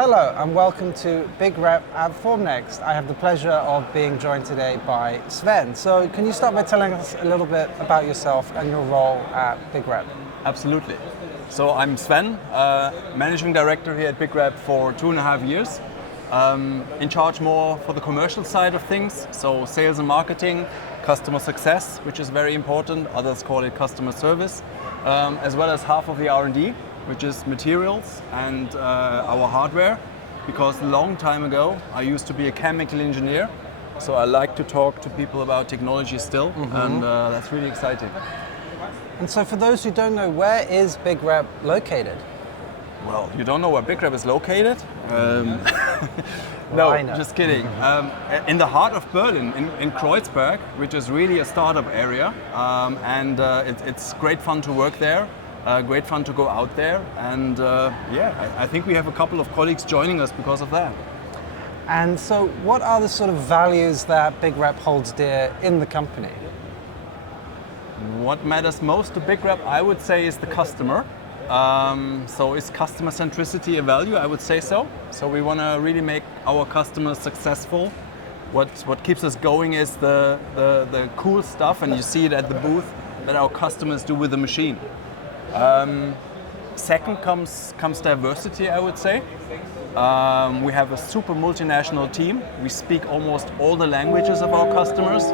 Hello and welcome to BigRep at Formnext. I have the pleasure of being joined today by Sven. So can you start by telling us a little bit about yourself and your role at BigRep? Absolutely. So I'm Sven, Managing Director here at BigRep for 2.5 years. In charge more for the commercial side of things, so sales and marketing, customer success, which is very important, others call it customer service, as well as half of the R&D, which is materials and our hardware, because a long time ago I used to be a chemical engineer, so I like to talk to people about technology still, and that's really exciting. And so for those who don't know, where is BigRep located? Well, you don't know where BigRep is located? No, just kidding. In the heart of Berlin, in Kreuzberg, which is really a startup area, and it's great fun to work there. Great fun to go out there, and I think we have a couple of colleagues joining us because of that. And so what are the sort of values that BigRep holds dear in the company? What matters most to BigRep, I would say, is the customer. So is customer centricity a value? I would say so. So we want to really make our customers successful. What keeps us going is the cool stuff, and you see it at the booth, that our customers do with the machine. Second comes diversity, I would say. We have a super multinational team. We speak almost all the languages of our customers,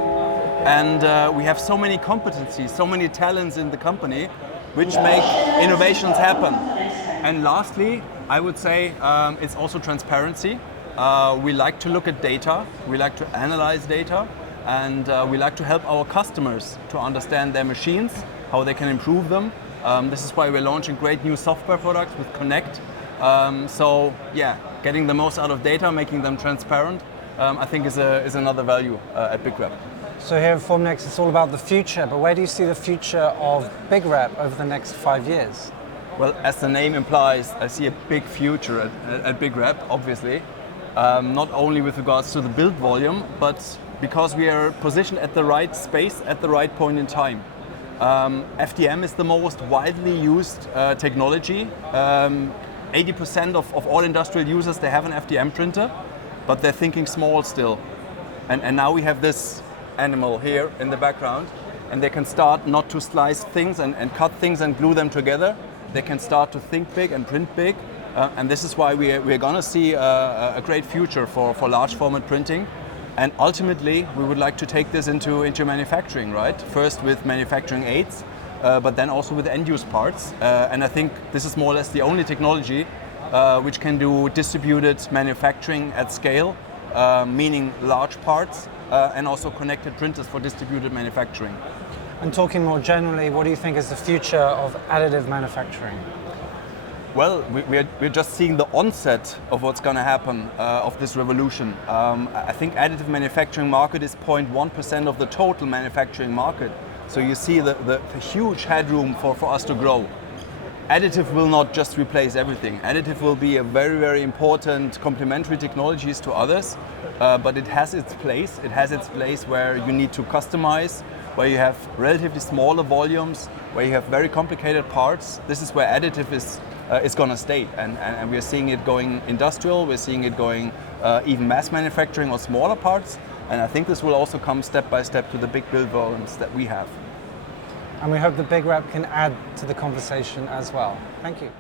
and we have so many competencies, so many talents in the company, which make innovations happen. And lastly, I would say it's also transparency. We like to look at data, we like to analyze data, and we like to help our customers to understand their machines, how they can improve them. This is why we're launching great new software products with Connect. So yeah, getting the most out of data, making them transparent, I think is another value at BigRep. So here at Formnext, it's all about the future, but where do you see the future of BigRep over the next 5 years? Well, as the name implies, I see a big future at BigRep, obviously. Not only with regards to the build volume, but because we are positioned at the right space at the right point in time. FDM is the most widely used technology. 80% of all industrial users, they have an FDM printer, but they're thinking small still. And now we have this animal here in the background, and they can start not to slice things and cut things and glue them together. They can start to think big and print big, and this is why we're gonna see a great future for large format printing. And ultimately, we would like to take this into manufacturing, right? First with manufacturing aids, but then also with end-use parts. And I think this is more or less the only technology which can do distributed manufacturing at scale, meaning large parts, and also connected printers for distributed manufacturing. And talking more generally, what do you think is the future of additive manufacturing? Well, we're just seeing the onset of what's going to happen of this revolution. I think additive manufacturing market is 0.1% of the total manufacturing market. So you see the huge headroom for us to grow. Additive will not just replace everything. Additive will be a very, very important complementary technologies to others, but it has its place. It has its place where you need to customize, where you have relatively smaller volumes, where you have very complicated parts. This is where additive is going to stay, and we're seeing it going industrial, we're seeing it going even mass manufacturing or smaller parts, and I think this will also come step by step to the big build volumes that we have. And we hope the BigRep can add to the conversation as well. Thank you.